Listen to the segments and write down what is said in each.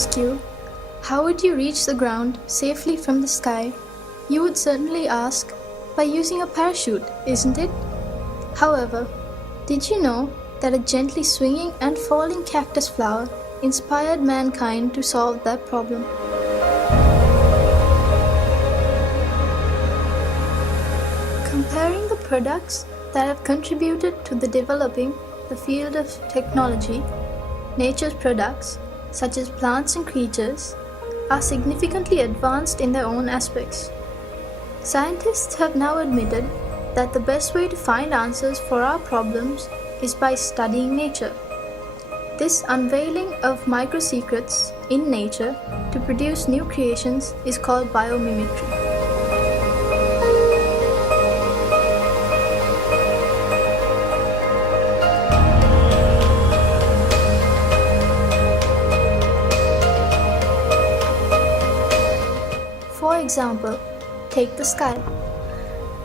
asked you, how would you reach the ground safely from the sky? You would certainly ask, by using a parachute, isn't it? However, did you know that a gently swinging and falling cactus flower inspired mankind to solve that problem? Comparing the products that have contributed to the developing the field of technology, nature's products, such as plants and creatures, are significantly advanced in their own aspects. Scientists have now admitted that the best way to find answers for our problems is by studying nature. This unveiling of micro-secrets in nature to produce new creations is called biomimicry. example, take the sky.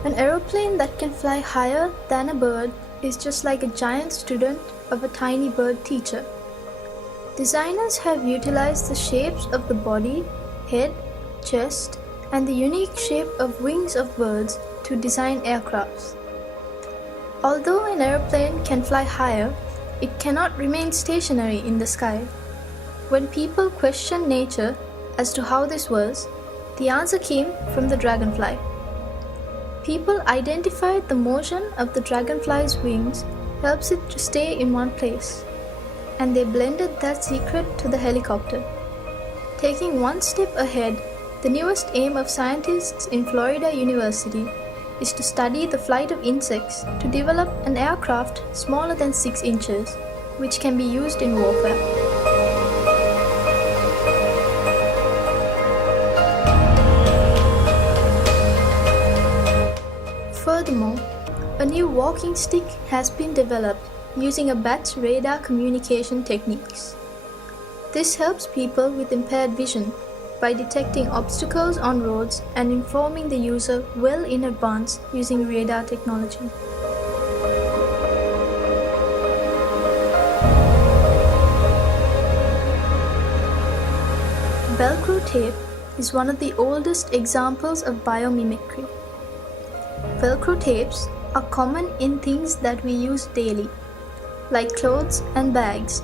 An aeroplane that can fly higher than a bird is just like a giant student of a tiny bird teacher. Designers have utilized the shapes of the body, head, chest, and the unique shape of wings of birds to design aircrafts. Although an aeroplane can fly higher, it cannot remain stationary in the sky. When people questioned nature as to how this was, the answer came from the dragonfly. People identified the motion of the dragonfly's wings helps it to stay in one place, and they blended that secret to the helicopter. Taking one step ahead, the newest aim of scientists in Florida University is to study the flight of insects to develop an aircraft smaller than 6 inches, which can be used in warfare. Furthermore, a new walking stick has been developed using a bat's radar communication techniques. This helps people with impaired vision by detecting obstacles on roads and informing the user well in advance using radar technology. Velcro tape is one of the oldest examples of biomimicry. Velcro tapes are common in things that we use daily, like clothes and bags,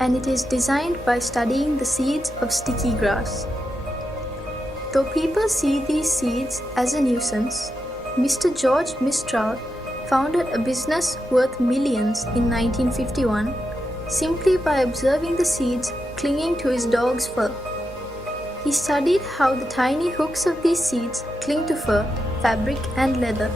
and it is designed by studying the seeds of sticky grass. Though people see these seeds as a nuisance, Mr. George Mistral founded a business worth millions in 1951 simply by observing the seeds clinging to his dog's fur. He studied how the tiny hooks of these seeds cling to fur, fabric, and leather.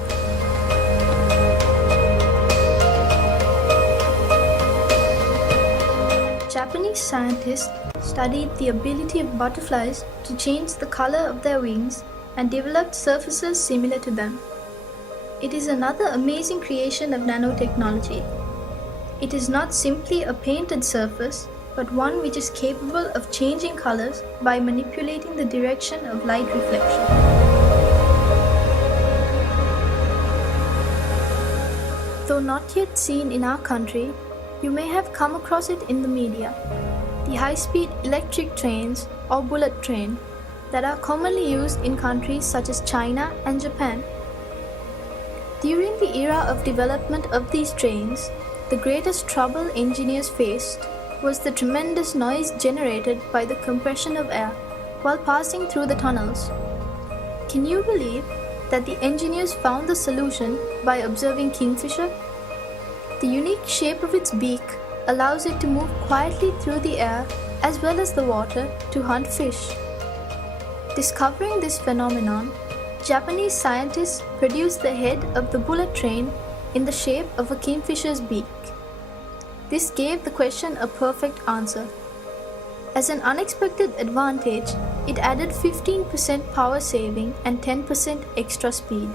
Japanese scientists studied the ability of butterflies to change the color of their wings and developed surfaces similar to them. It is another amazing creation of nanotechnology. It is not simply a painted surface, but one which is capable of changing colors by manipulating the direction of light reflection. Though not yet seen in our country, you may have come across it in the media. The high-speed electric trains or bullet train that are commonly used in countries such as China and Japan. During the era of development of these trains, the greatest trouble engineers faced was the tremendous noise generated by the compression of air while passing through the tunnels. Can you believe that the engineers found the solution by observing kingfisher? The unique shape of its beak allows it to move quietly through the air as well as the water to hunt fish. Discovering this phenomenon, Japanese scientists produced the head of the bullet train in the shape of a kingfisher's beak. This gave the question a perfect answer. As an unexpected advantage, it added 15% power saving and 10% extra speed.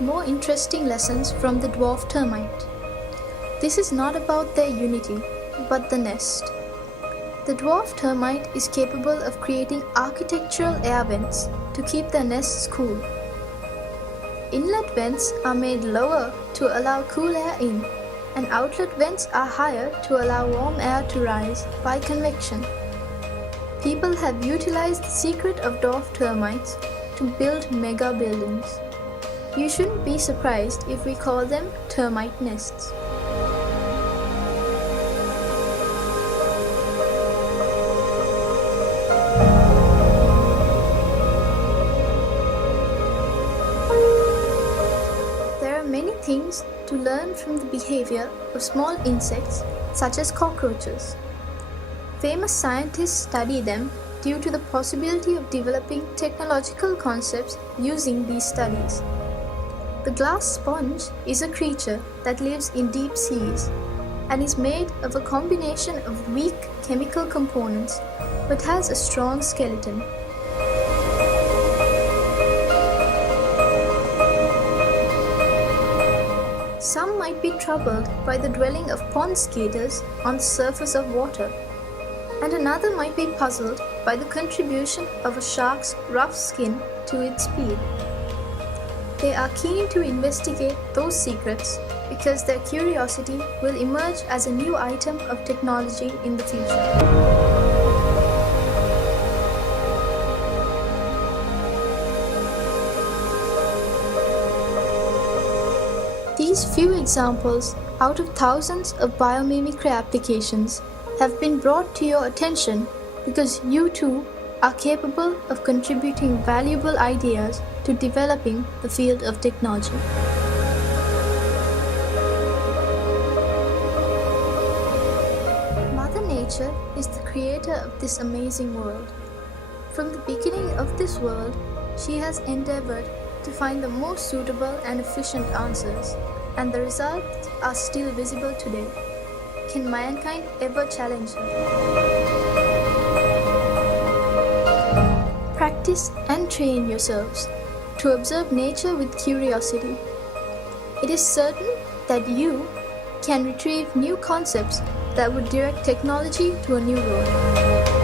More interesting lessons from the dwarf termite. This is not about their unity, but the nest. The dwarf termite is capable of creating architectural air vents to keep their nests cool. Inlet vents are made lower to allow cool air in, and outlet vents are higher to allow warm air to rise by convection. People have utilized the secret of dwarf termites to build mega buildings. You shouldn't be surprised if we call them termite nests. There are many things to learn from the behavior of small insects such as cockroaches. Famous scientists study them due to the possibility of developing technological concepts using these studies. The glass sponge is a creature that lives in deep seas. and is made of a combination of weak chemical components but has a strong skeleton. Some might be troubled by the dwelling of pond skaters on the surface of water, and another might be puzzled by the contribution of a shark's rough skin to its speed. They are keen to investigate those secrets because their curiosity will emerge as a new item of technology in the future. These few examples out of thousands of biomimicry applications have been brought to your attention because you too are capable of contributing valuable ideas to developing the field of technology. Mother Nature is the creator of this amazing world. From the beginning of this world, she has endeavored to find the most suitable and efficient answers, and the results are still visible today. Can mankind ever challenge her? Practice and train yourselves to observe nature with curiosity. It is certain that you can retrieve new concepts that would direct technology to a new road.